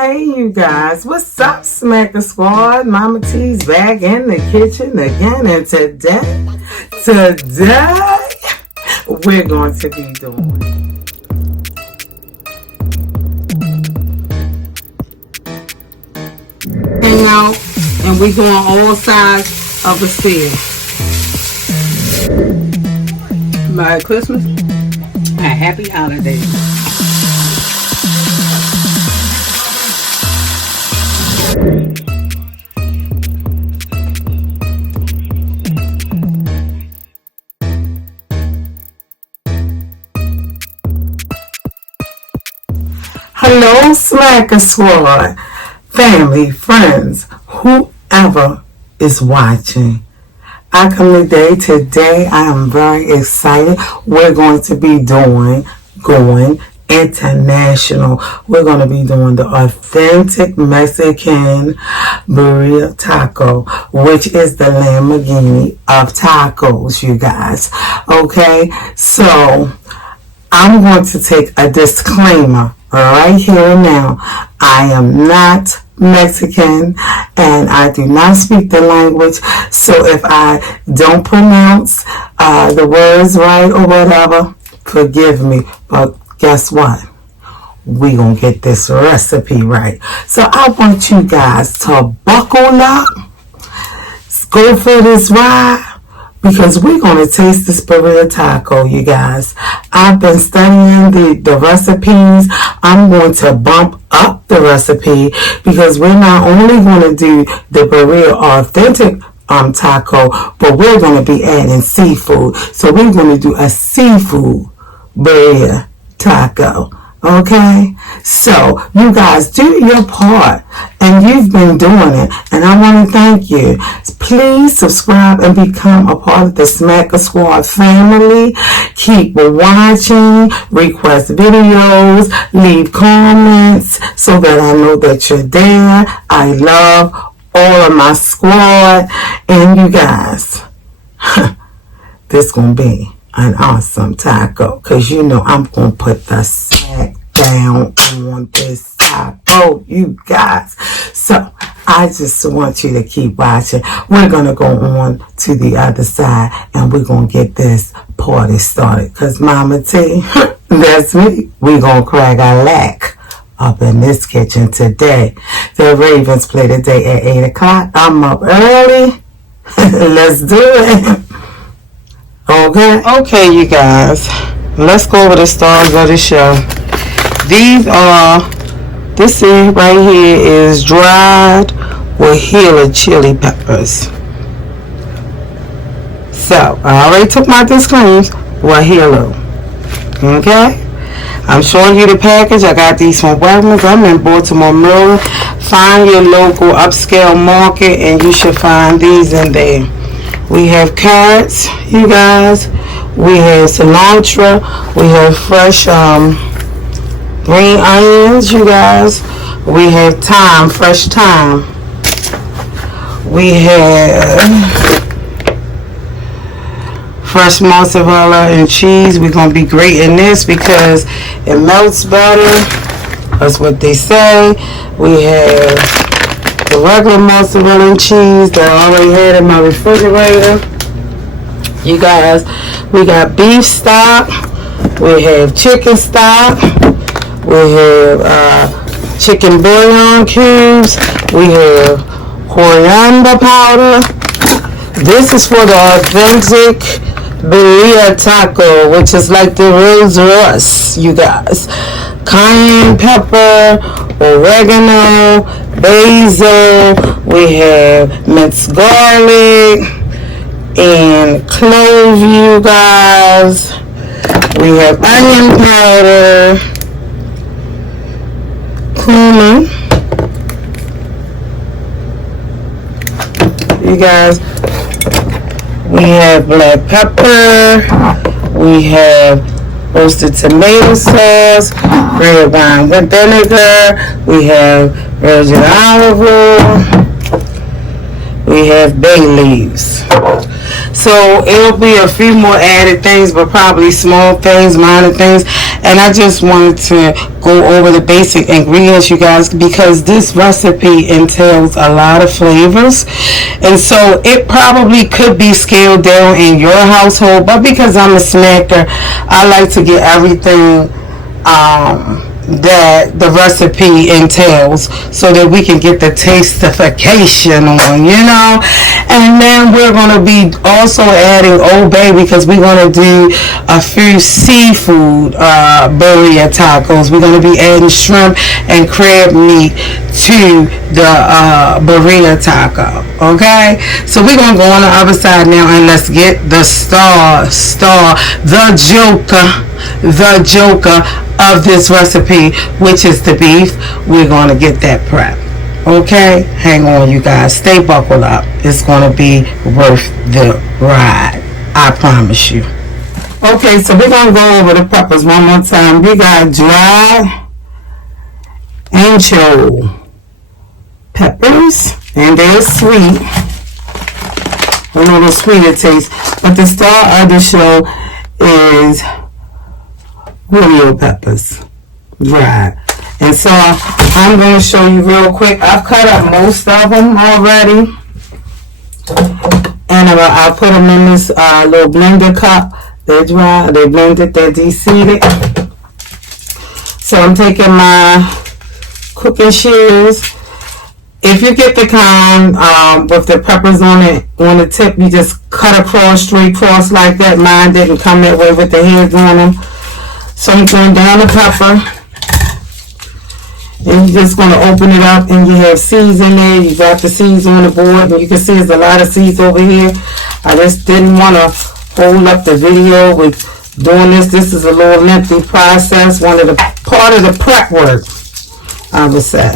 Hey you guys, what's up Smacker Squad? Mama T's back in the kitchen again, and today we're going to be doing hang out, and we're going all sides of a sphere. Merry Christmas and happy holidays. Hello, Smacker Squad, family, friends, whoever is watching. I come today. I am very excited. We're going to be going international. We're going to be doing the authentic Mexican birria taco, which is the Lamborghini of tacos, you guys. Okay, so I'm going to take a disclaimer right here and now. I am not Mexican and I do not speak the language, so if I don't pronounce the words right or whatever, forgive me, but guess what? We gonna get this recipe right. So I want you guys to buckle up, go for this ride, because we're going to taste this birria taco, you guys. I've been studying the recipes. I'm going to bump up the recipe because we're not only going to do the birria authentic taco, but we're going to be adding seafood. So we're going to do a seafood birria taco. Okay, so you guys do your part, and you've been doing it, and I want to thank you. Please subscribe and become a part of the Smacker Squad family. Keep watching, request videos, leave comments so that I know that you're there. I love all of my squad, and you guys, this gonna be an awesome taco, because you know I'm going to put the smack down on this taco, you guys. So I just want you to keep watching. We're going to go on to the other side and we're going to get this party started, because Mama T, that's me, we're going to crack a lack up in this kitchen today. The Ravens play today at 8 o'clock. I'm up early. Let's do it. Okay, you guys, let's go over the stars of the show. This right here is dried Guajillo chili peppers. So, I already took my disclaimers. Guajillo. Okay? I'm showing you the package. I got these from Wegmans. I'm in Baltimore, Maryland. Find your local upscale market and you should find these in there. We have carrots, you guys. We have cilantro. We have fresh green onions, you guys. We have thyme, fresh thyme. We have fresh mozzarella and cheese. We're going to be grating this because it melts better. That's what they say. We have the regular mozzarella and cheese that I already had in my refrigerator. You guys, we got beef stock. We have chicken stock. We have chicken bouillon cubes. We have coriander powder. This is for the authentic birria taco, which is like the Rolls Royce, you guys. Cayenne pepper, oregano, basil. We have minced garlic and clove, you guys. We have onion powder, cumin, you guys. We have black pepper. We have roasted tomato sauce, red wine with vinegar. We have virgin olive oil. We have bay leaves. So it'll be a few more added things, but probably small things, minor things. And I just wanted to go over the basic ingredients, you guys, because this recipe entails a lot of flavors. And so it probably could be scaled down in your household, but because I'm a snacker, I like to get everything that the recipe entails so that we can get the tastification on, you know. And then we're going to be also adding Old Bay because we're going to do a few seafood birria tacos. We're going to be adding shrimp and crab meat to the birria taco. Okay, so we're going to go on the other side now, and let's get the the joker of this recipe, which is the beef. We're going to get that prep. Okay, hang on, you guys, stay buckled up. It's going to be worth the ride, I promise you. Okay, so we're going to go over the peppers one more time. We got dry ancho peppers, and they're sweet. A little sweeter taste, but the star of the show is Julio peppers, dried. And so I'm going to show you real quick. I've cut up most of them already, and I'll put them in this little blender cup. They're dry, they're blended, they're de-seeded. So I'm taking my cooking shears. If you get the kind with the peppers on it, on the tip, you just cut across, straight across like that. Mine didn't come that way with the heads on them. So I'm going down the pepper, and you're just going to open it up, and you have seeds in there. You got the seeds on the board, and you can see there's a lot of seeds over here. I just didn't want to hold up the video with doing this. This is a little lengthy process, part of the prep work, I would say.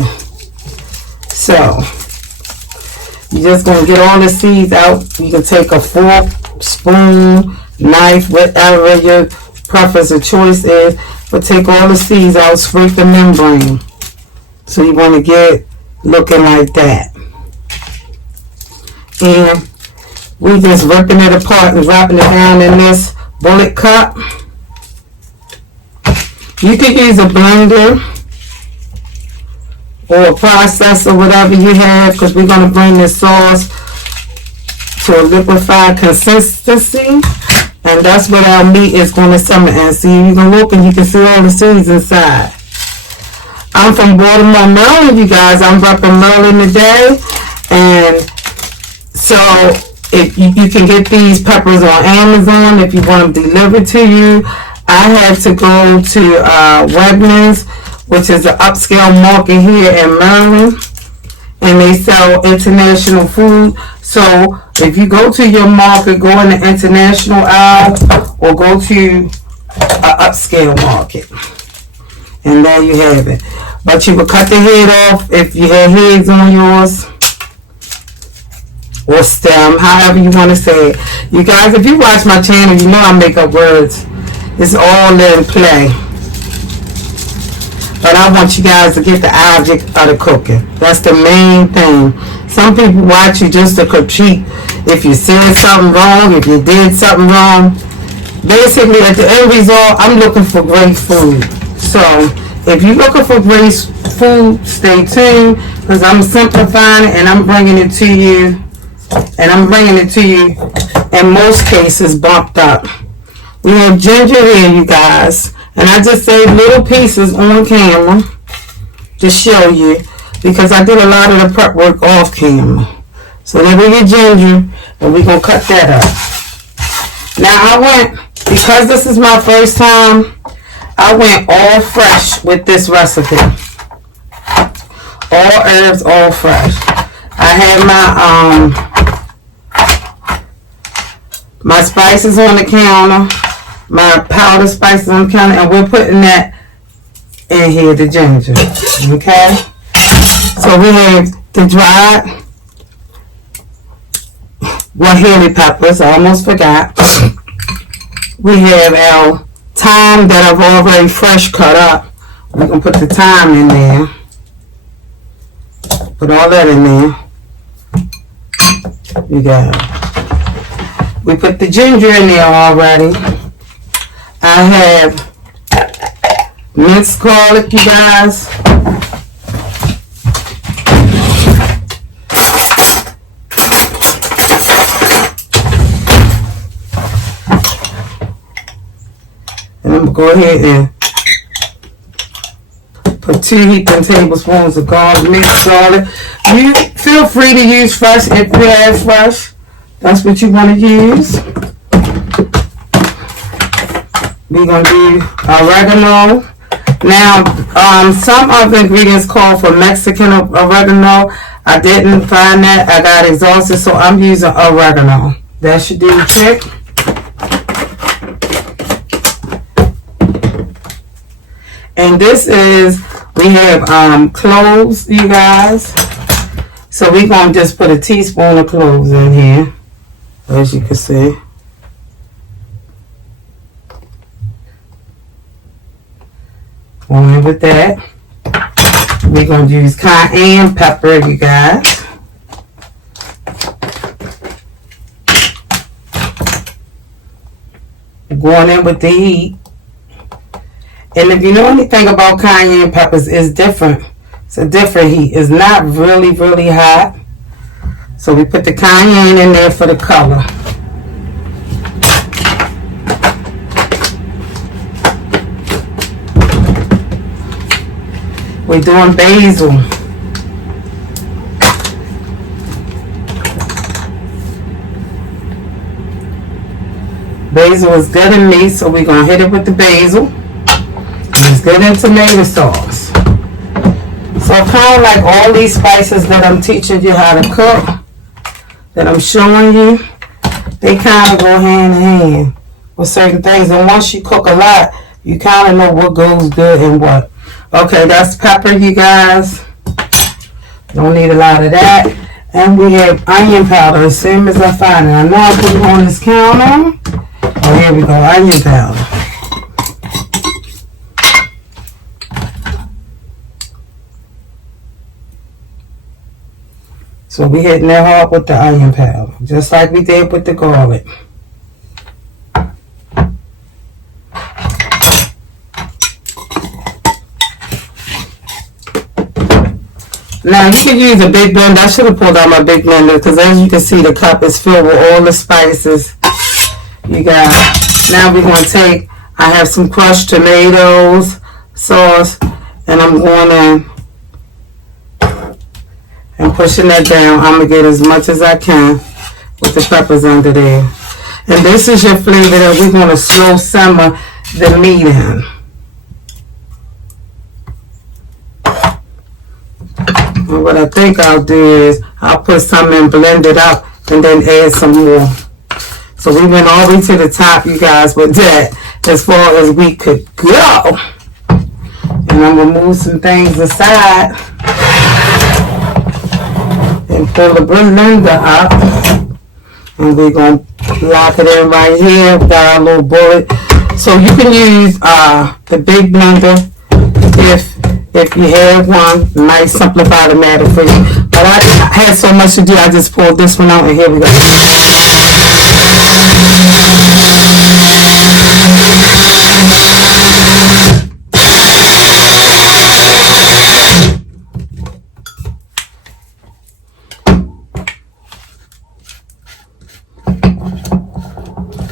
So you're just going to get all the seeds out. You can take a fork, spoon, knife, whatever your preference or choice is, but take all the seeds out, scrape the membrane. So you want to get looking like that. And we just ripping it apart and dropping it down in this bullet cup. You could use a blender or a processor, whatever you have, because we're going to bring this sauce to a liquefied consistency. And that's what our meat is going to simmer in. See, you can look and you can see all the seeds inside. I'm from Baltimore, Maryland, you guys. I'm repping Maryland today. And so if you can get these peppers on Amazon if you want them delivered to you. I had to go to Wegmans, which is an upscale market here in Maryland. And they sell international food. So if you go to your market, go in the international aisle or go to an upscale market. And there you have it. But you will cut the head off if you have heads on yours. Or stem, however you want to say it. You guys, if you watch my channel, you know I make up words. It's all in play. But I want you guys to get the object of the cooking. That's the main thing. Some people watch you just to critique if you said something wrong, if you did something wrong. Basically, at the end result, I'm looking for great food. So, if you're looking for great food, stay tuned, because I'm simplifying it and I'm bringing it to you. And I'm bringing it to you, in most cases, bumped up. We have ginger here, you guys. And I just saved little pieces on camera to show you, because I did a lot of the prep work off camera. So then we get ginger, and we're going to cut that up. Now because this is my first time, I went all fresh with this recipe. All herbs, all fresh. I had my spices on the counter. My powder spices on the counter, and we're putting that in here, the ginger. Okay? So we have the dried wahili peppers, I almost forgot. We have our thyme that I've already fresh cut up. We're going to put the thyme in there. Put all that in there. You got We put the ginger in there already. I have minced garlic, you guys. And I'm going to go ahead and put 2 heaping tablespoons of garlic, mixed garlic. You feel free to use fresh if you have fresh. That's what you want to use. We're going to do oregano. Now, some of the ingredients call for Mexican oregano. I didn't find that. I got exhausted, so I'm using oregano. That should do the trick. And this is, we have cloves, you guys. So we're going to just put a teaspoon of cloves in here, as you can see. Going with that. We're going to use cayenne pepper, you guys. Going in with the heat. And if you know anything about cayenne peppers, it's different. It's a different heat. It's not really, really hot. So we put the cayenne in there for the color. We're doing basil. Basil is good in meat, so we're going to hit it with the basil. It's good in tomato sauce. So kind of like all these spices that I'm teaching you how to cook, that I'm showing you, they kind of go hand in hand with certain things. And once you cook a lot, you kind of know what goes good and what. Okay, that's pepper, you guys. Don't need a lot of that. And we have onion powder, as soon as I find it. I know I put it on this counter. Oh, here we go, onion powder. So we hitting that hard with the onion powder, just like we did with the garlic. Now you can use a big blender. I should have pulled out my big blender because as you can see, the cup is filled with all the spices. You guys. Now we're going to take, I have some crushed tomatoes sauce, and I'm going and pushing that down. I'm going to get as much as I can with the peppers under there. And this is your flavor that we're going to slow simmer the meat in. And what I think I'll do is I'll put some and blend it up and then add some more. So we went all the way to the top, you guys, with that as far as we could go. And I'm going to move some things aside and pull the blender up. And we're going to lock it in right here. We've got our little bullet. So you can use the big blender if you have one. Might simplify the matter for you. But I had so much to do, I just pulled this one out, and here we go.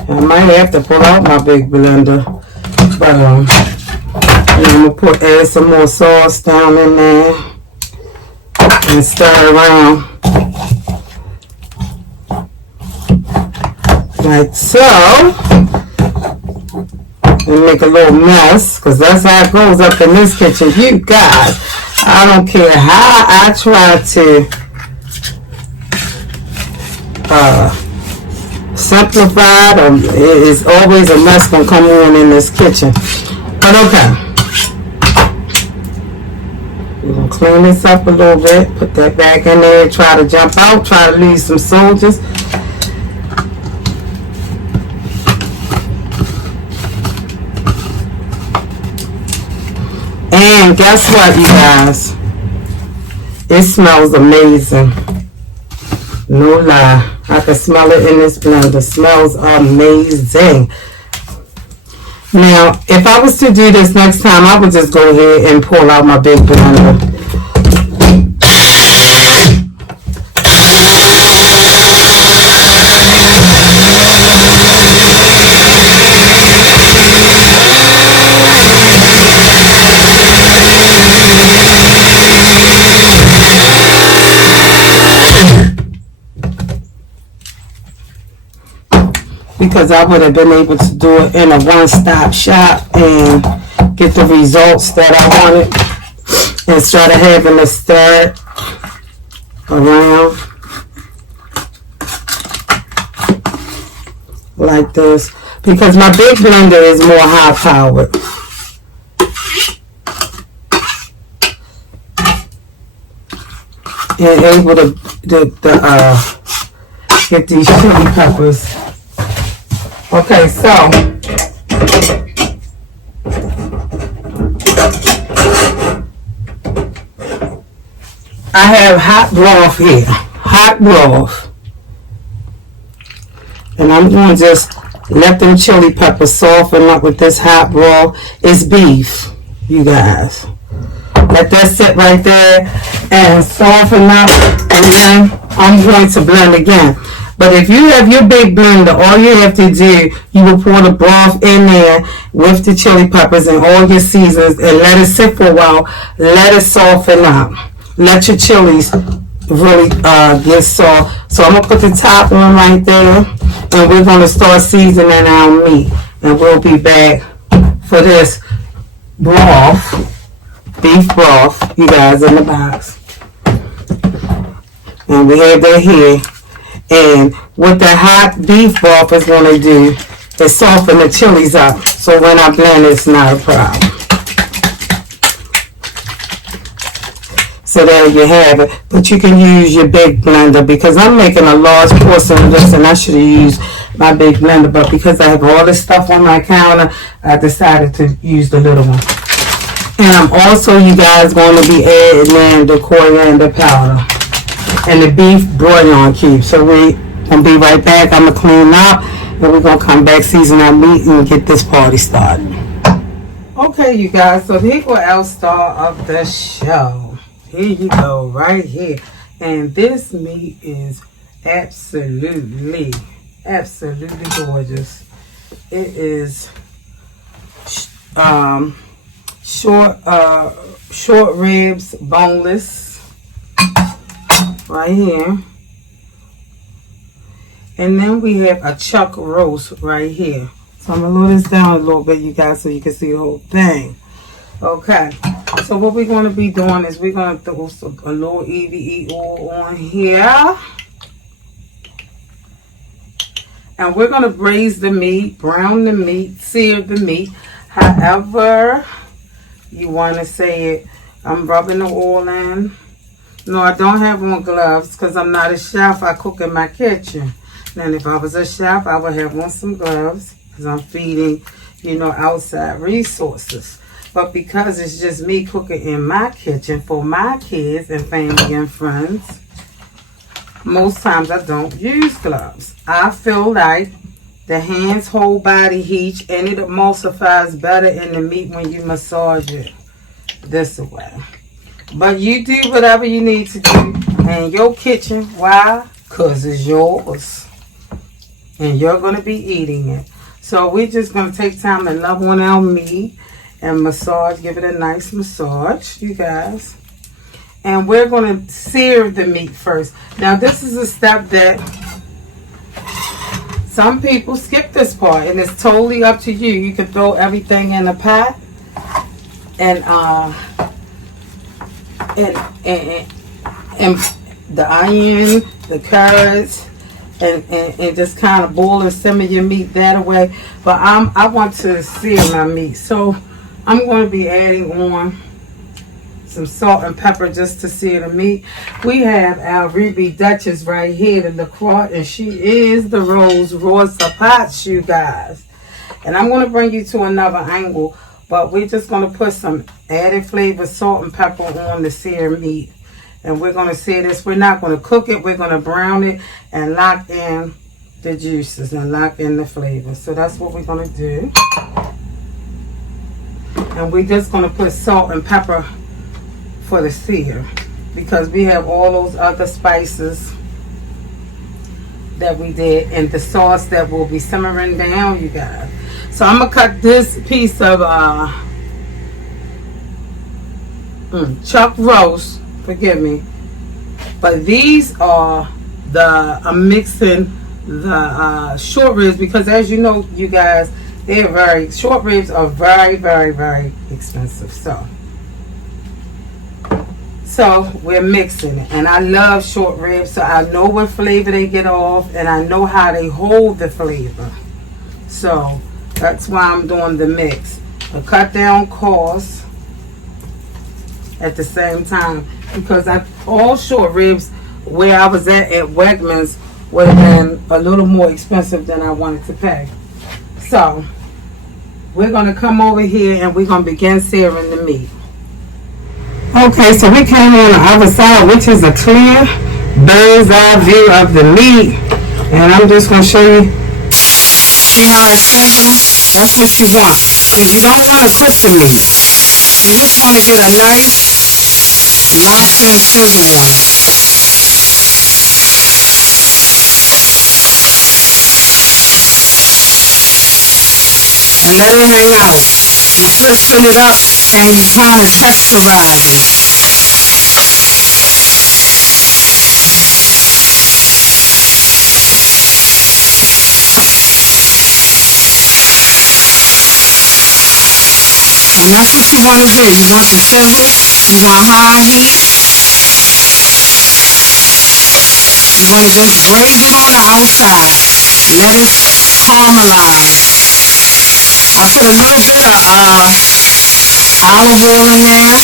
I might have to pull out my big blender, but I'm going to add some more sauce down in there and stir around like so, and make a little mess, because that's how it goes up in this kitchen. You guys, I don't care how I try to simplify it, it is always a mess gonna come on in this kitchen. But okay, we're gonna clean this up a little bit, put that back in there, try to jump out, try to leave some soldiers. And guess what, you guys? It smells amazing. No lie. I can smell it in this blender. It smells amazing. Now, if I was to do this next time, I would just go ahead and pull out my big blender. Because I would have been able to do it in a one-stop shop and get the results that I wanted instead of having to stir it around like this. Because my big blender is more high-powered. And able to get these chili peppers. Okay, so I have hot broth here, hot broth, and I'm going to just let them chili peppers soften up with this hot broth. It's beef, you guys. Let that sit right there and soften up, and then I'm going to blend again. But if you have your big blender, all you have to do, you will pour the broth in there with the chili peppers and all your seasons and let it sit for a while. Let it soften up. Let your chilies really get soft. So I'm going to put the top on right there, and we're going to start seasoning our meat. And we'll be back for this broth, beef broth, you guys, in the box. And we have that here. And what the hot beef broth is going to do is soften the chilies up. So when I blend, it's not a problem. So there you have it. But you can use your big blender because I'm making a large portion of this and I should have used my big blender. But because I have all this stuff on my counter, I decided to use the little one. And I'm also, you guys, going to be adding in the coriander powder and the beef bouillon cubes. So we're going to be right back. I'm going to clean up and we're going to come back, season our meat, and get this party started. Okay, you guys, so here go our star of the show. Here you go, right here. And this meat is absolutely gorgeous. It is short ribs, boneless. Right here. And then we have a chuck roast right here. So I'm going to lower this down a little bit, you guys, so you can see the whole thing. Okay. So what we're going to be doing is we're going to throw a little EVE oil on here. And we're going to braise the meat, brown the meat, sear the meat. However you want to say it. I'm rubbing the oil in. No, I don't have on gloves because I'm not a chef. I cook in my kitchen. And if I was a chef, I would have on some gloves because I'm feeding, you know, outside resources. But because it's just me cooking in my kitchen for my kids and family and friends, most times I don't use gloves. I feel like the hands hold body heat and it emulsifies better in the meat when you massage it this way. But you do whatever you need to do in your kitchen. Why? Because it's yours. And you're going to be eating it. So we're just going to take time and love on our meat and massage. Give it a nice massage, you guys. And we're going to sear the meat first. Now, this is a step that some people skip this part. And it's totally up to you. You can throw everything in a pot. And the onion, the carrots, and just kind of boil and simmer your meat that way. But I want to sear my meat, so I'm going to be adding on some salt and pepper just to sear the meat. We have our Ruby Duchess right here, the LaCroix, and she is the Rose Rosa Potts, you guys. And I'm going to bring you to another angle. But we're just going to put some added flavor, salt and pepper on the seared meat. And we're going to sear this. We're not going to cook it. We're going to brown it and lock in the juices and lock in the flavor. So that's what we're going to do. And we're just going to put salt and pepper for the sear, because we have all those other spices that we did and the sauce that will be simmering down, you guys. So I'm going to cut this piece of chuck roast, forgive me, but these are I'm mixing the short ribs, because as you know, you guys, short ribs are very, very, very expensive. So we're mixing it, and I love short ribs, so I know what flavor they get off, and I know how they hold the flavor. So that's why I'm doing the mix. A cut down cost at the same time, because all short ribs where I was at Wegmans would have been a little more expensive than I wanted to pay. So we're going to come over here and we're going to begin searing the meat. Okay, so we came on the other side, which is a clear bird's eye view of the meat. And I'm just going to show you. See how it's tender? That's what you want. Because you don't want to cook the meat. You just want to get a nice locked in tender one. And let it hang out. You twisting it up and you kind of texturizing it. And that's what you want to do. You want the sizzle. You want high heat. You want to just braise it on the outside. Let it caramelize. I put a little bit of olive oil in there.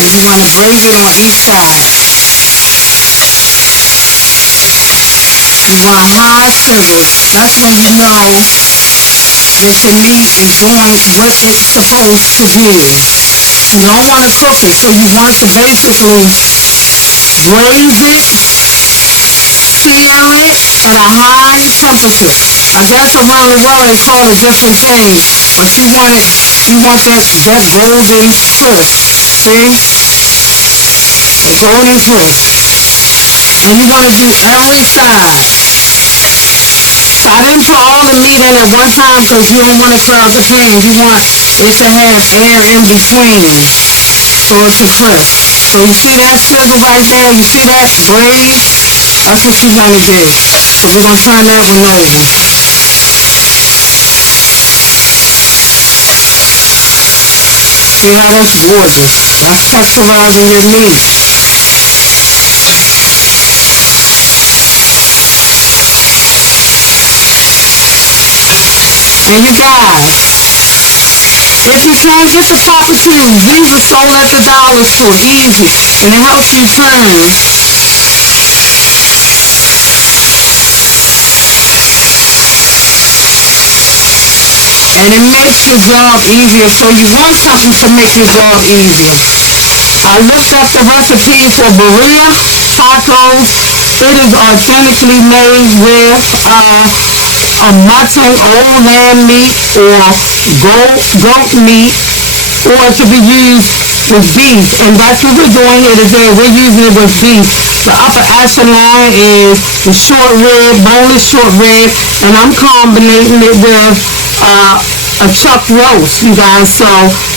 And you want to braise it on each side. You want high sizzle. That's when you know that your meat is doing what it's supposed to do. You don't want to cook it, so you want to basically braise it, sear it at a high temperature. I guess around the world they call it different things, but you want that golden crisp. See? A golden crisp. And you're going to do every side. So I didn't put all the meat in at one time because you don't want to crowd the pan. You want it to have air in between so it's a crisp. So you see that sizzle right there? You see that braise? That's what you want to do. So we're going to turn that one over. See how that's gorgeous? That's texturizing your meat. And you guys, if you can't get the proper cubes, these are sold at the dollar store, easy. And it helps you turn. And it makes your job easier, so you want something to make your job easier. I looked up the recipe for birria tacos. It is authentically made with a mutton, old lamb meat, or goat meat, or it could be used with beef. And that's what we're doing here today. We're using it with beef. The upper echelon is the short rib, boneless short rib, and I'm combining it with a chuck roast, you guys. So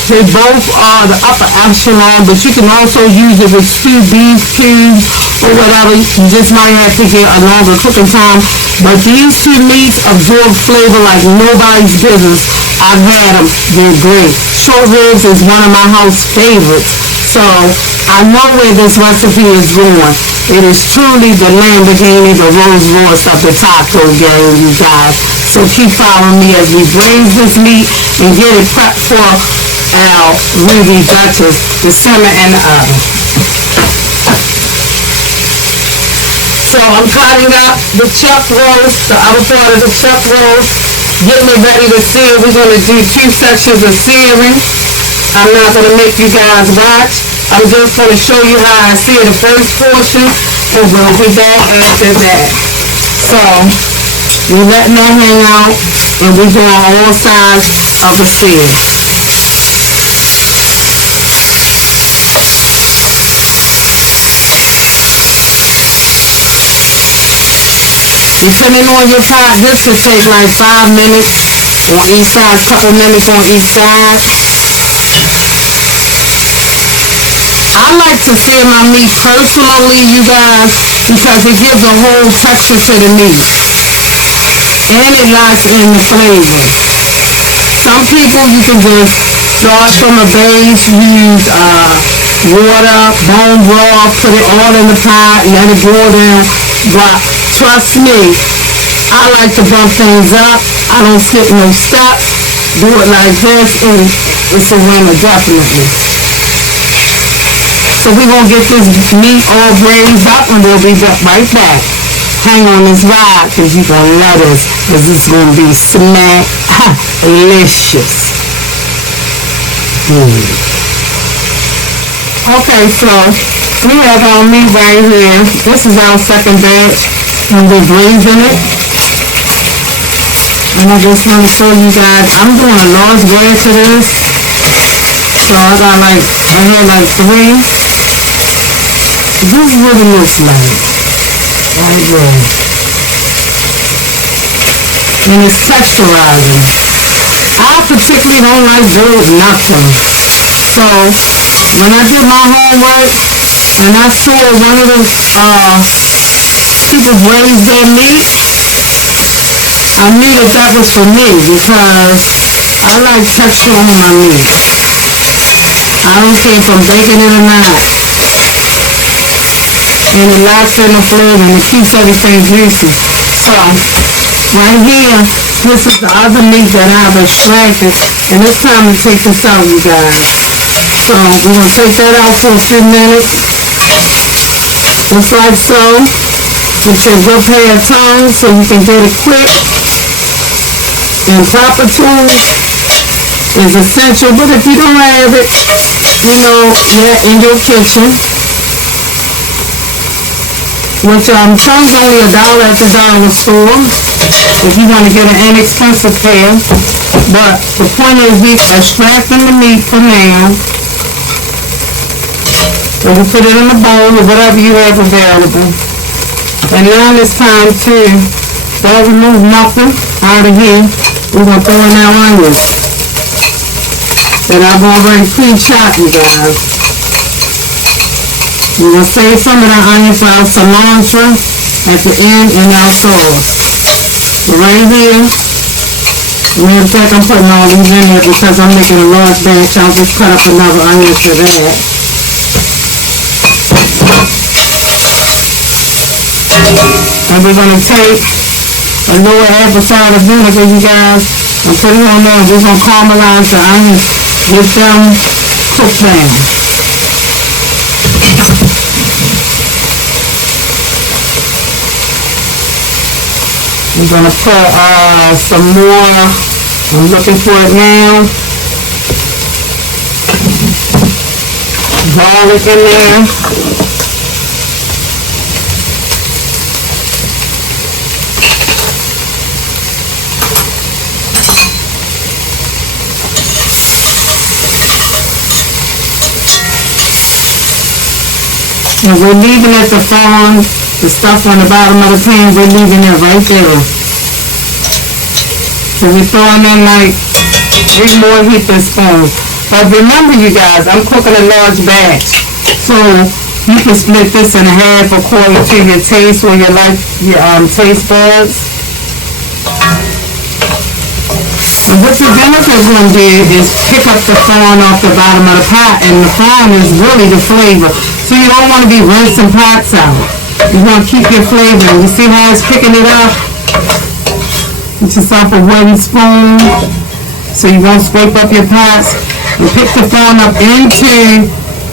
they both are the upper echelon, but you can also use it with stewed beef cubes or whatever. You just might have to get a longer cooking time. But these two meats absorb flavor like nobody's business. I've had them. They're great. Short ribs is one of my house favorites. So I know where this recipe is going. It is truly the Lamborghini, the Rolls Royce of the taco game, you guys. So keep following me as we braise this meat and get it prepped for our ruby Duchess to simmer in the oven. So I'm cutting up the chuck roast, the other part of the chuck roast, getting it ready to sear. We're going to do 2 sections of searing. I'm not going to make you guys watch. I'm just going to show you how I sear the first portion, and we'll be back after that. So we're letting that hang out, and we're doing all sides of the sear. Depending on your pot, this could take like 5 minutes on each side, a couple minutes on each side. I like to sear my meat personally, you guys, because it gives a whole texture to the meat. And it locks in the flavor. Some people, you can just start from a base, use water, bone broth, put it all in the pot, let it boil down. But trust me, I like to bump things up. I don't skip no steps. Do it like this, and it's a winner, definitely. So we're going to get this meat all braised up, and we'll be right back. Hang on this ride, because you're going to love this, because this is going to be smack delicious. Okay, so we have our meat right here. This is our second batch, and we're braising it. And I just want to show you guys, I'm doing a large batch of this. So I got like, I had like 3. This is what it looks like. Right there. And it's texturizing. I particularly don't like boiled nothing. So when I did my homework and I saw one of the people braise their meat, I knew that was for me, because I like texture on my meat. I don't care if I'm baking it or not. And it locks in the flavor and it keeps everything juicy. So right here, this is the other meat that I've extracted, and it's time to take this out, you guys. So we're going to take that out for a few minutes, just like so, with your good pair of tongs so you can get it quick. And proper tools is essential, but if you don't have it, you know, you're in your kitchen. Which tongs only $1 at the dollar store if you want to get an inexpensive pair. But the point is, we extracting the meat for now. So we put it in a bowl or whatever you have available. And now it's time to don't remove nothing out of here. We're going to throw in our onions that I've already pre-chopped, you guys. We're going to save some of the onions for our cilantro at the end in our sauce. So right here, I'm putting all these in here because I'm making a large batch. I'll just cut up another onion for that. And we're going to take a little apple cider vinegar, you guys, and put it on there. We're going to caramelize the onions, get them cooked down. We're going to put some more, I'm looking for it now, garlic in there. And we're leaving it to fall, the stuff on the bottom of the pan, we're leaving it right there. So we're throwing in like 3 more heaping spoons. But remember, you guys, I'm cooking a large batch. So you can split this in half according to your taste or your taste buds. And what your vinegar's going to do is pick up the fond off the bottom of the pot, and the fond is really the flavor. So you don't want to be rinsing pots out. You want to keep your flavor. You see how it's picking it up? Get yourself a wooden spoon so you won't scrape up your pots. And pick the phone up into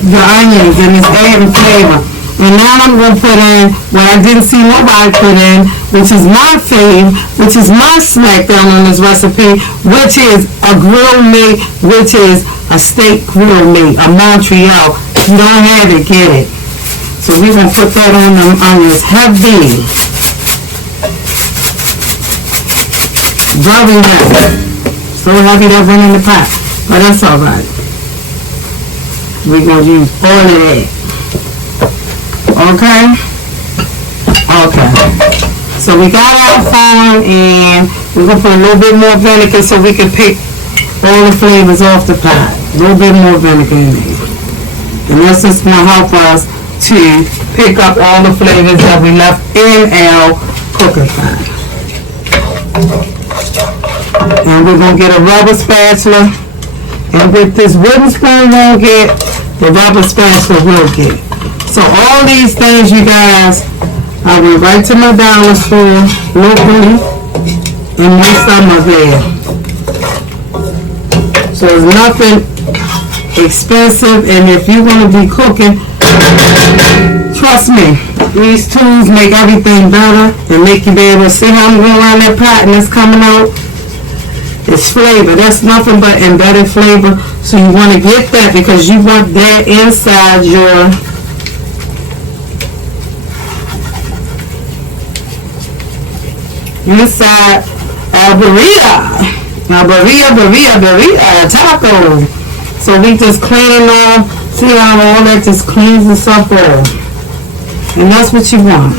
the onions and it's adding flavor. And now I'm going to put in what I didn't see nobody put in, which is my fave, which is my smackdown on this recipe, which is a grilled meat, which is a steak grilled meat, a Montreal. If you don't have it, get it. So we're going to put that on them onions heavy. Very heavy. So heavy that went in the pot. But that's alright. We're going to use all of that. Okay? Okay. So we got our phone and we're going to put a little bit more vinegar so we can pick all the flavors off the pot. A little bit more vinegar in there. And that's just going to help us to pick up all the flavors that we left in our cooking pot. And we're going to get a rubber spatula. And with this wooden spoon we'll get, the rubber spatula we'll get. So all these things, you guys, I went right to my dollar store locally and mixed up my bed. So it's nothing expensive, and if you're going to be cooking, trust me, these tools make everything better and make you be able to see how I'm going around that pot and it's coming out. It's flavor. That's nothing but embedded flavor. So you want to get that because you want that inside your birria taco. So we just cleaning off. See how all that just cleans itself off. And that's what you want.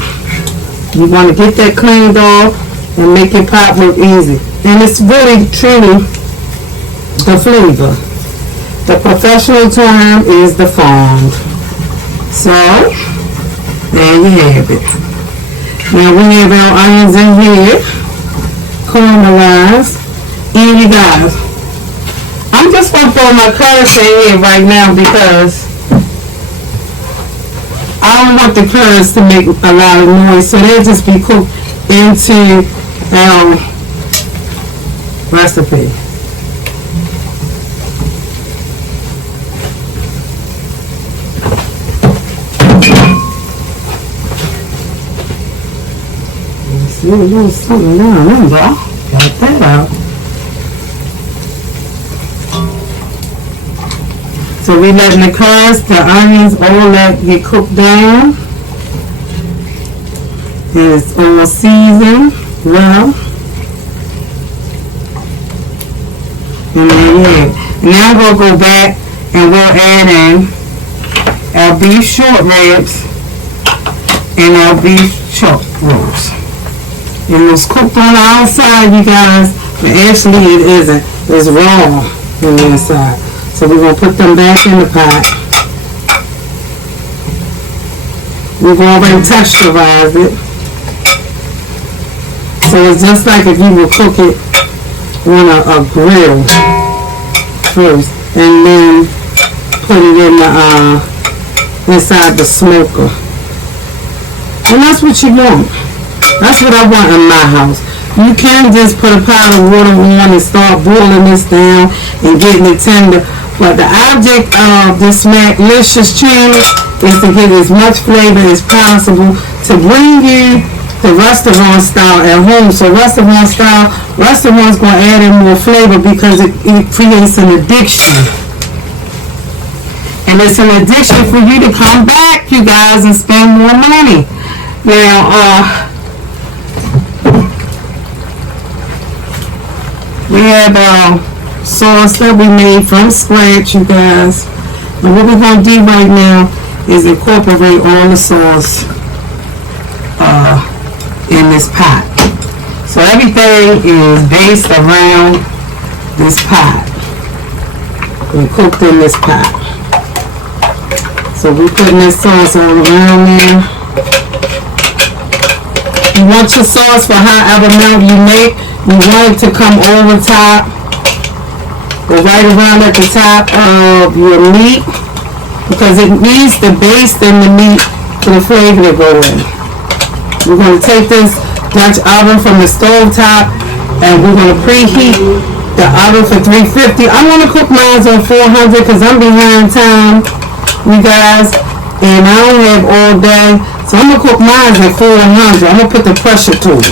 You want to get that cleaned off and make your pot look easy. And it's really, truly the flavor. The professional term is the fond. So, there you have it. Now we have our onions in here, caramelized. And you guys, I'm just going to throw my curds in here right now because I don't want the curds to make a lot of noise, so they'll just be cooked into our recipe. Let's see, a little something down there, y'all. Got that out. So we letting the curds, the onions, all that get cooked down. And it's all seasoned well. And then now we'll go back and we'll add in our beef short ribs and our beef chuck rolls. And it's cooked on the outside, you guys, but actually it isn't. It's raw on the inside. So we're going to put them back in the pot. We've already texturized it. So it's just like if you would cook it on a grill first and then put it in the inside the smoker. And that's what you want. That's what I want in my house. You can just put a pot of water on and start boiling this down and getting it tender. But the object of this Smalicious channel is to get as much flavor as possible to bring you the restaurant style at home. So restaurant's going to add in more flavor because it creates an addiction. And it's an addiction for you to come back, you guys, and spend more money. Now, we have sauce that we made from scratch, you guys. And what we're going to do right now is incorporate all the sauce in this pot. So everything is based around this pot and cooked in this pot. So we're putting this sauce all around there. You want your sauce for however amount you make. You want it to come over top or right around at the top of your meat because it needs the base in the meat for the flavor to go in. We're going to take this Dutch oven from the stove top And we're going to preheat the oven for 350. I'm going to cook mine on 400 because I'm behind time, you guys. And I don't have all day. So I'm going to cook mine at 400. I'm going to put the pressure to it.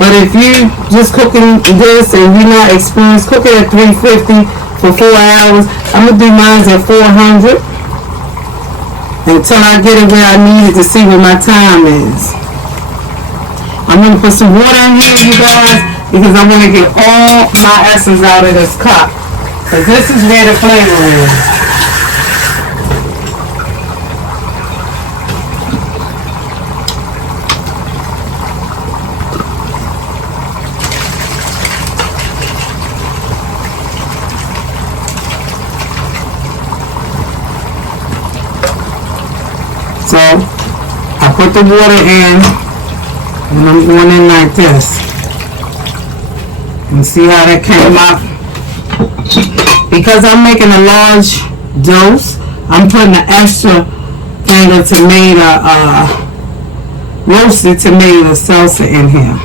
But if you just cooking this and you're not experienced, cook it at 350 for 4 hours. I'm going to do mine at 400 until I get it where I need it to see what my time is. I'm going to put some water in here, you guys, because I want to get all my essence out of this cup. Because this is where the flavor is. So, I put the water in, and I'm going in like this. And see how that came up? Because I'm making a large dose, I'm putting an extra thing of tomato, roasted tomato salsa in here.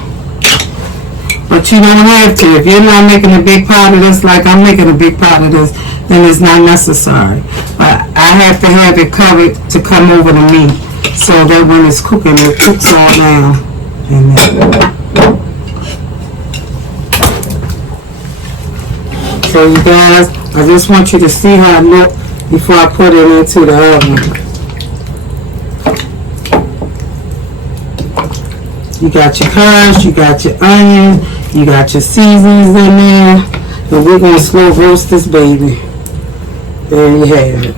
But you don't have to. If you're not making a big part of this like I'm making a big part of this, then it's not necessary. But I have to have it covered to come over the meat so that when it's cooking, it cooks all down in there. So you guys, I just want you to see how it looks before I put it into the oven. You got your curds, you got your onions, you got your seasonings in there, and we're going to slow roast this baby. There you have it.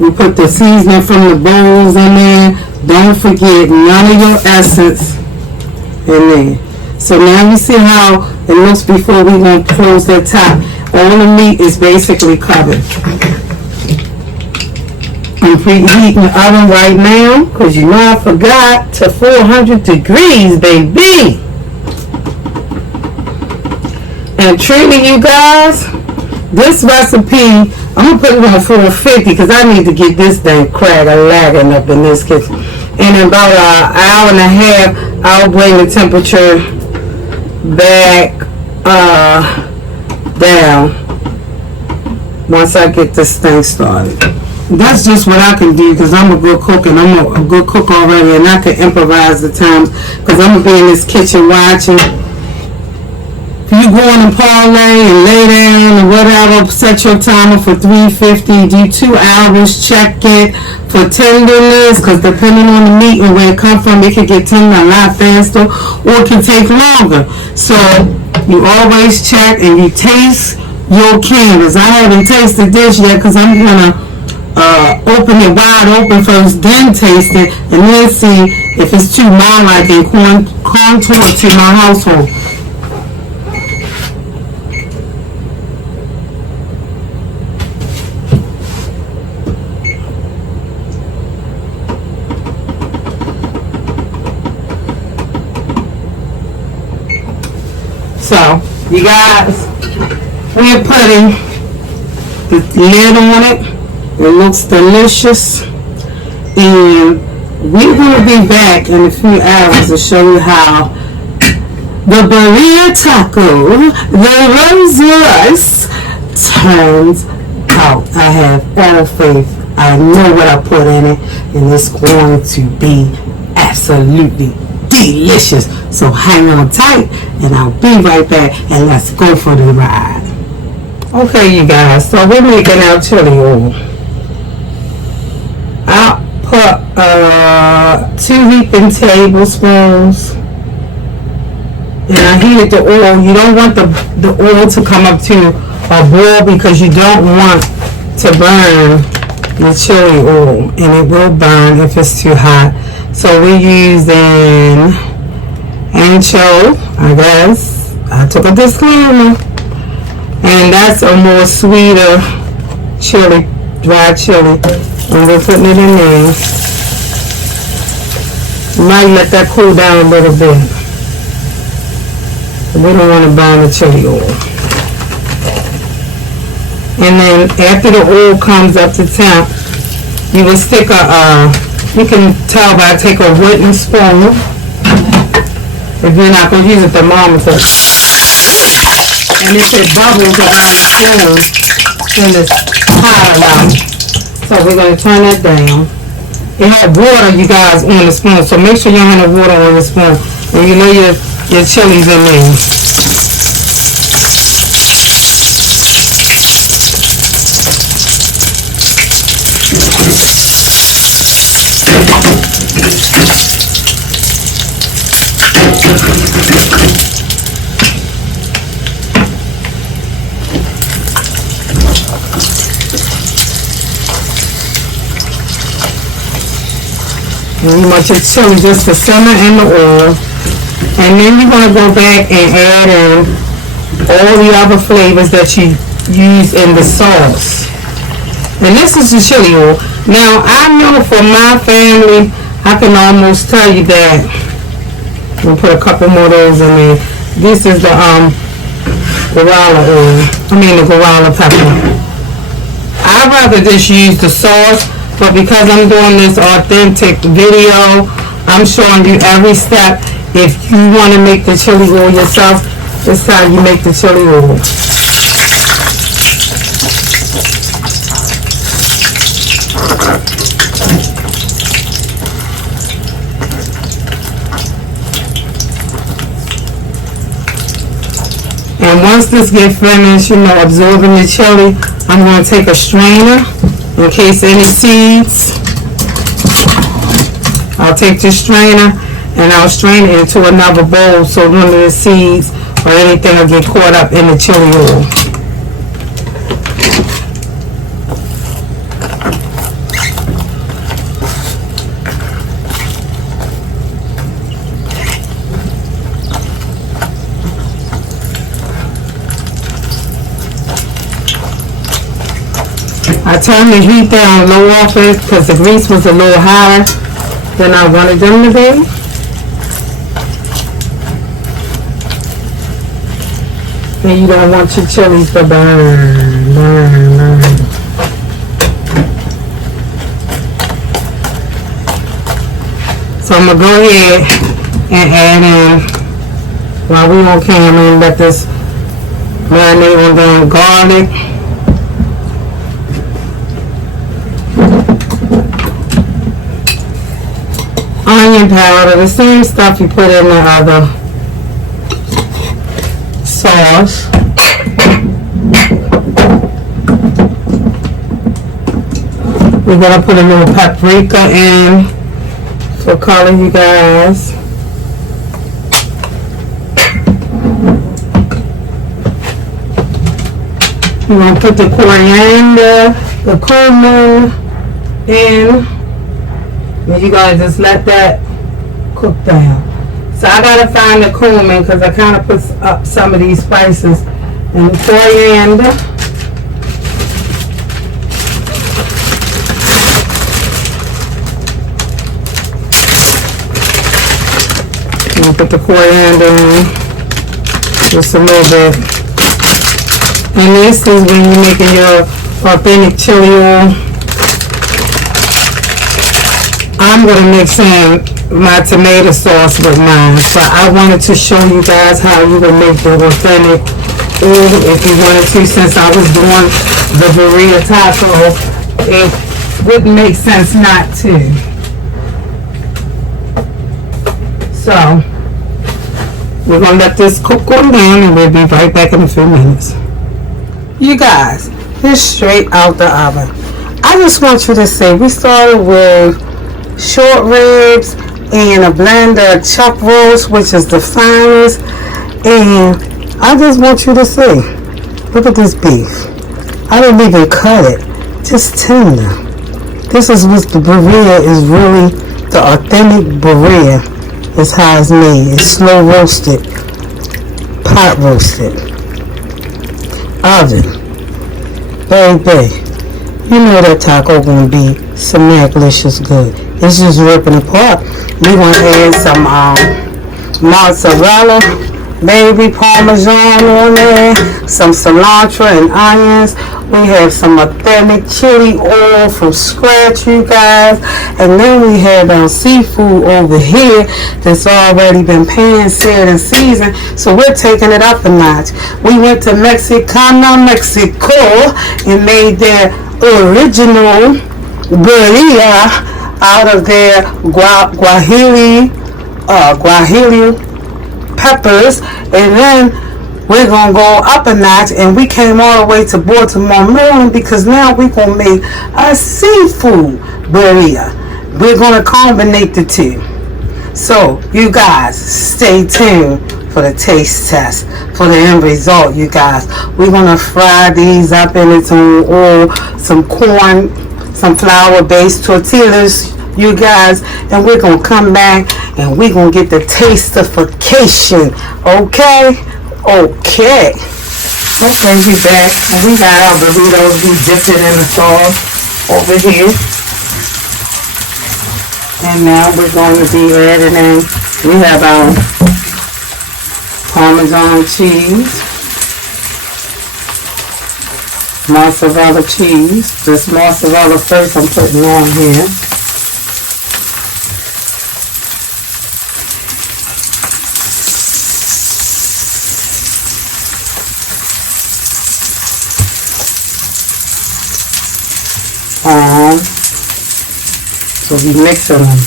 We put the seasoning from the bowls in there. Don't forget none of your essence in there. So now you see how it looks before we're going to close that top. All the meat is basically covered. I'm preheating the oven right now because you know I forgot to 400 degrees, baby. And truly, you guys, this recipe, I'm going to put it on 450 because I need to get this thing crack-a-lagging up in this kitchen. In about an hour and a half, I'll bring the temperature back down once I get this thing started. That's just what I can do because I'm a good cook and I'm a good cook already, and I can improvise the times because I'm going to be in this kitchen watching. You go in and parlay and lay down and whatever, set your timer for 350, do 2 hours, check it for tenderness, because depending on the meat and where it comes from, it can get tender a lot faster or it can take longer. So you always check and you taste your canvas. I haven't tasted this yet because I'm going to open it wide open first, then taste it, and then see if it's too mild-like and contour to my household. So, you guys, we're putting the lid on it. It looks delicious. And we're going to be back in a few hours to show you how the birria taco, the Rolls Royce, turns out. I have all faith. I know what I put in it, and it's going to be absolutely delicious. So hang on tight, and I'll be right back, and let's go for the ride. Okay, you guys, so we're making our chili oil. I'll put 2 heaping tablespoons, and I heated the oil. You don't want the oil to come up to a boil because you don't want to burn the chili oil, and it will burn if it's too hot. So we're using anchovy, I guess. I took a disclaimer. And that's a more sweeter chili, dry chili. And we're putting it in there. You might let that cool down a little bit. We don't want to burn the chili oil. And then after the oil comes up to temp, you will stick you can tell by take a wooden spoon if you're not going to use a thermometer. And if it bubbles around the spoon, then it's hot enough. So we're going to turn that down. It had water, you guys, on the spoon, so make sure you don't have no water on the spoon. And you know your chili's in there. And you want your chili just to simmer in the oil. And then you're going to go back and add in all the other flavors that you use in the sauce. And this is the chili oil. Now, I know for my family, I can almost tell you that. I'm going to put a couple more of those in there. This is the guarana oil. The guarana pepper. I'd rather just use the sauce. But because I'm doing this authentic video, I'm showing you every step. If you want to make the chili oil yourself, this is how you make the chili oil. And once this gets finished, absorbing the chili, I'm going to take a strainer. In case any seeds, I'll take the strainer and I'll strain it into another bowl so none of the seeds or anything will get caught up in the chili oil. I turned the heat down low off it because the grease was a little higher than I wanted them to be. And you don't want your chilies to burn. So I'm going to go ahead and add in, while we on camera, and let this marinate on down garlic. Onion powder, the same stuff you put in the other sauce. We're going to put a little paprika in for color, you guys. We're going to put the coriander, the cumin in. And you're going to just let that cook down. So I got to find the cumin because I kind of put up some of these spices. And the coriander. I'm going to put the coriander in just a little bit. And this is when you're making your authentic chili oil. I'm going to mix in my tomato sauce with mine. So I wanted to show you guys how you can make the authentic oil if you wanted to. Since I was doing the birria taco, it wouldn't make sense not to. So we're going to let this cook on down and we'll be right back in a few minutes. You guys, this straight out the oven. I just want you to see, we started with short ribs and a blend of chuck roast, which is the finest. And I just want you to see, look at this beef. I didn't even cut it, just tender. This is what the birria is really, the authentic birria is how it's made. It's slow roasted, pot roasted, oven. Baby, you know that taco gonna be smack-licious good. It's just ripping apart. We're gonna add some mozzarella, baby, parmesan on there, some cilantro and onions. We have some authentic chili oil from scratch, you guys. And then we have our seafood over here that's already been pan, seared, and seasoned. So we're taking it up a notch. We went to Mexicana, Mexico, and made their original birria out of their guajillo peppers. And then we're going to go up a notch, and we came all the way to Baltimore, Maryland, because now we're going to make a seafood birria. We're going to combine the two. So, you guys, stay tuned for the taste test, for the end result, you guys. We're going to fry these up in its own oil, some corn, some flour-based tortillas, you guys, and we're going to come back, and we're going to get the tastification, okay? Okay, we back, and we got our burritos. We dipped it in the sauce over here, and now we're going to be adding in, we have our Parmesan cheese, mozzarella cheese. This mozzarella first I'm putting on here. So we mixing them.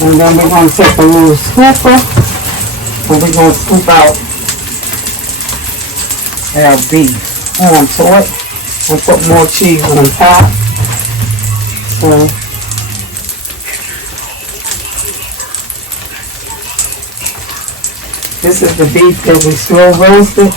And then we're going to take a little scooper, and we're going to scoop out our beef onto it and put more cheese on top. So this is the beef that we slow roasted.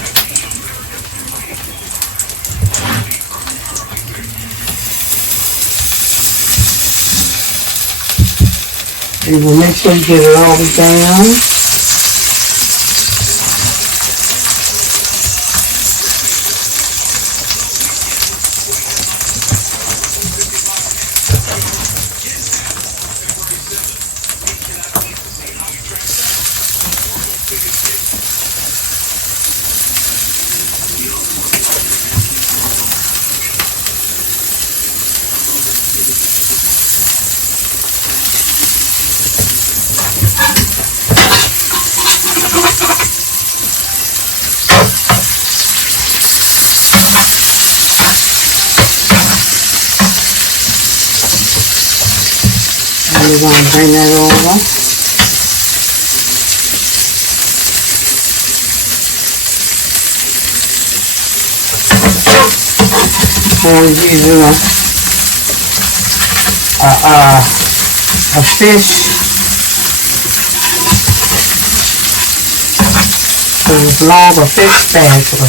And we'll make sure you get it all down. We're going to bring that over. And we're using a fish. It's long, a fish spatula.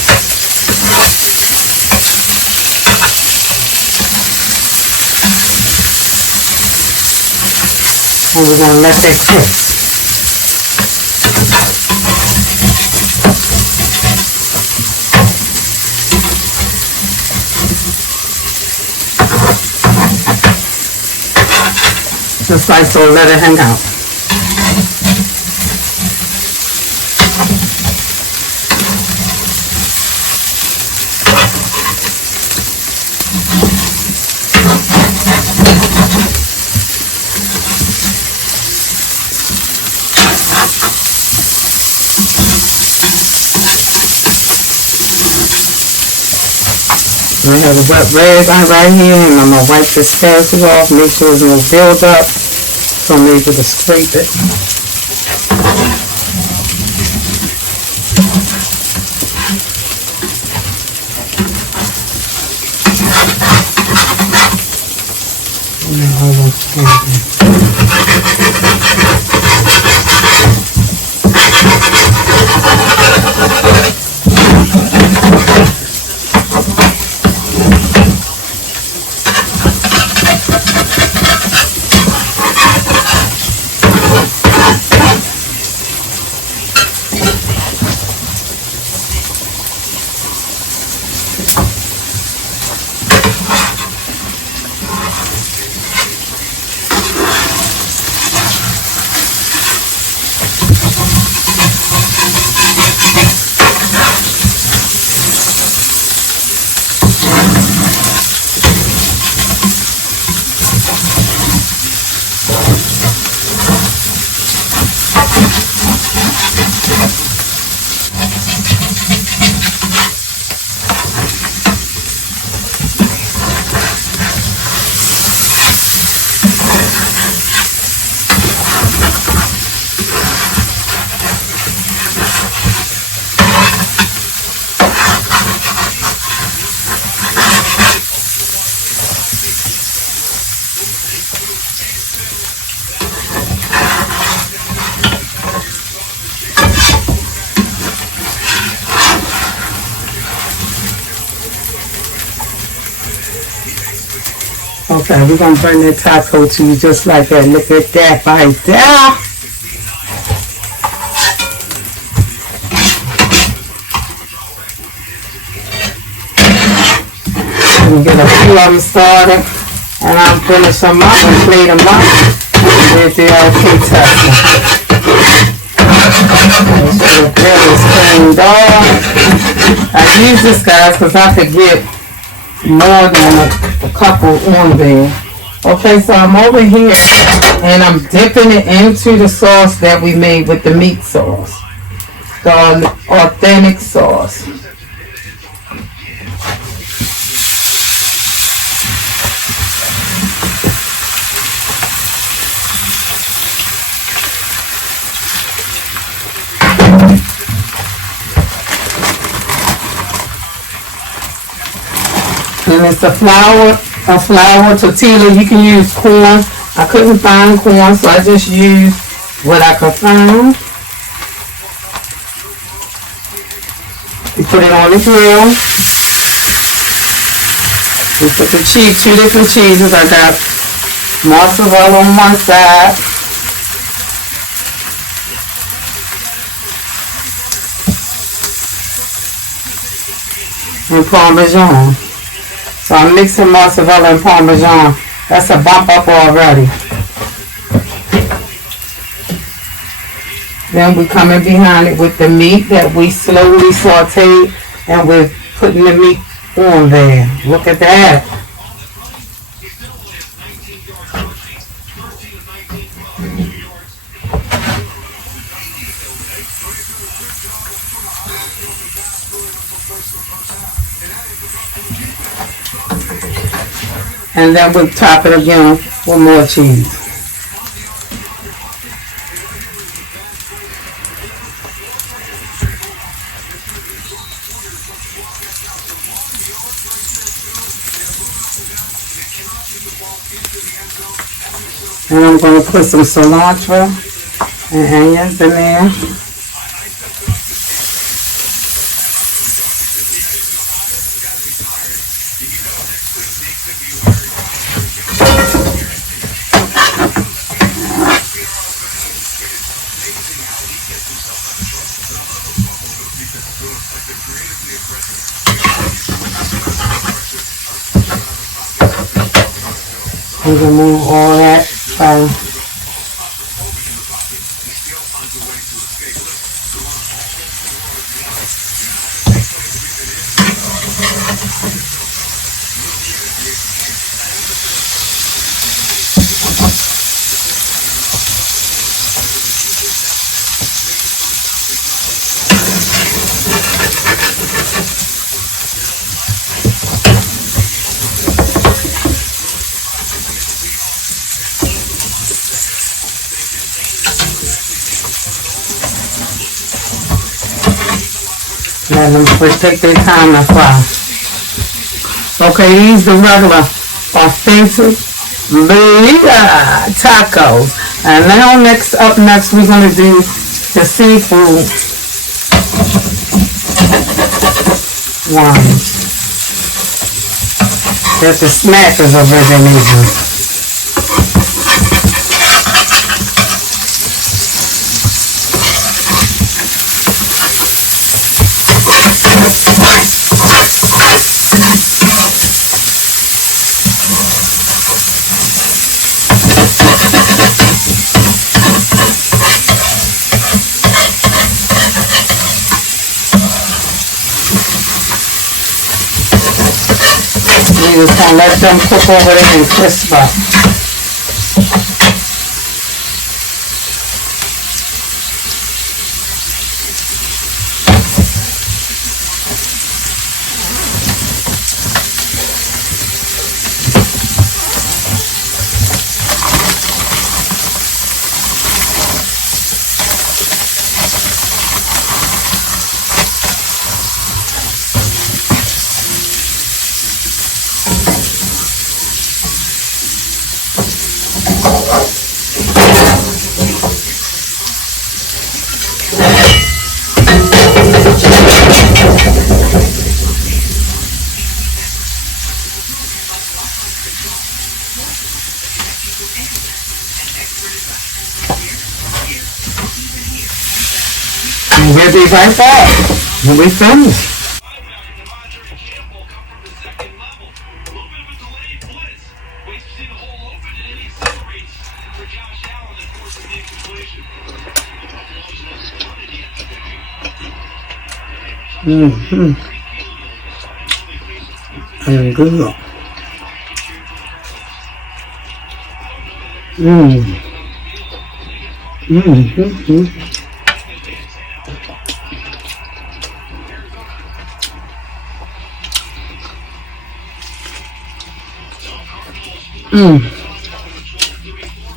And we're going to let that cook. Just like so, let it hang out. I have a wet rag right here, and I'm going to wipe this spatula off, make sure there's no build up, so I'm able to scrape it. Okay, we're gonna bring that taco to you just like that. Look at that right there. We get a few of them started, and I'll finish them up and plate them up with the Kentucky. Make sure the grill is cleaned off. I use this, guys, because I could get more than a couple on there. Okay, so I'm over here and I'm dipping it into the sauce that we made with the meat sauce, the authentic sauce. And it's a flour tortilla. You can use corn. I couldn't find corn, so I just used what I could find. We put it on the grill. We put the cheese, 2 different cheeses. I got mozzarella on one side. And Parmesan. So I'm mixing mozzarella and Parmesan. That's a bump up already. Then we come in behind it with the meat that we slowly sauteed, and we're putting the meat on there. Look at that. And then we'll top it again with more cheese. And I'm going to put some cilantro and onions in there. We remove all that let them take their time to fry. Okay, these are the regular authentic birria tacos. And now up next we're going to do the seafood ones that the snackers originated. You just gonna let them cook over there and crisp up. we'll be right back when we finish. Mm-hmm. And good.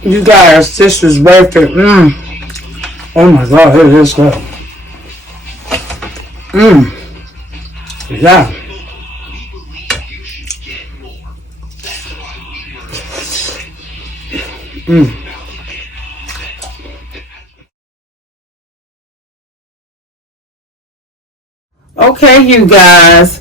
You guys, this is worth it. Oh my God, it is good. Yeah. Okay, you guys.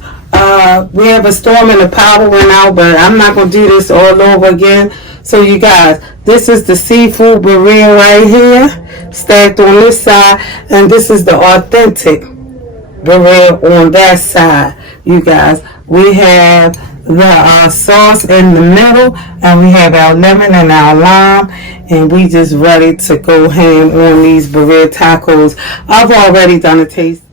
We have a storm and the power went out, but I'm not going to do this all over again. So, you guys, this is the seafood birria right here, stacked on this side, and this is the authentic birria on that side. You guys, we have the sauce in the middle, and we have our lemon and our lime, and we just ready to go ham on these birria tacos. I've already done a taste.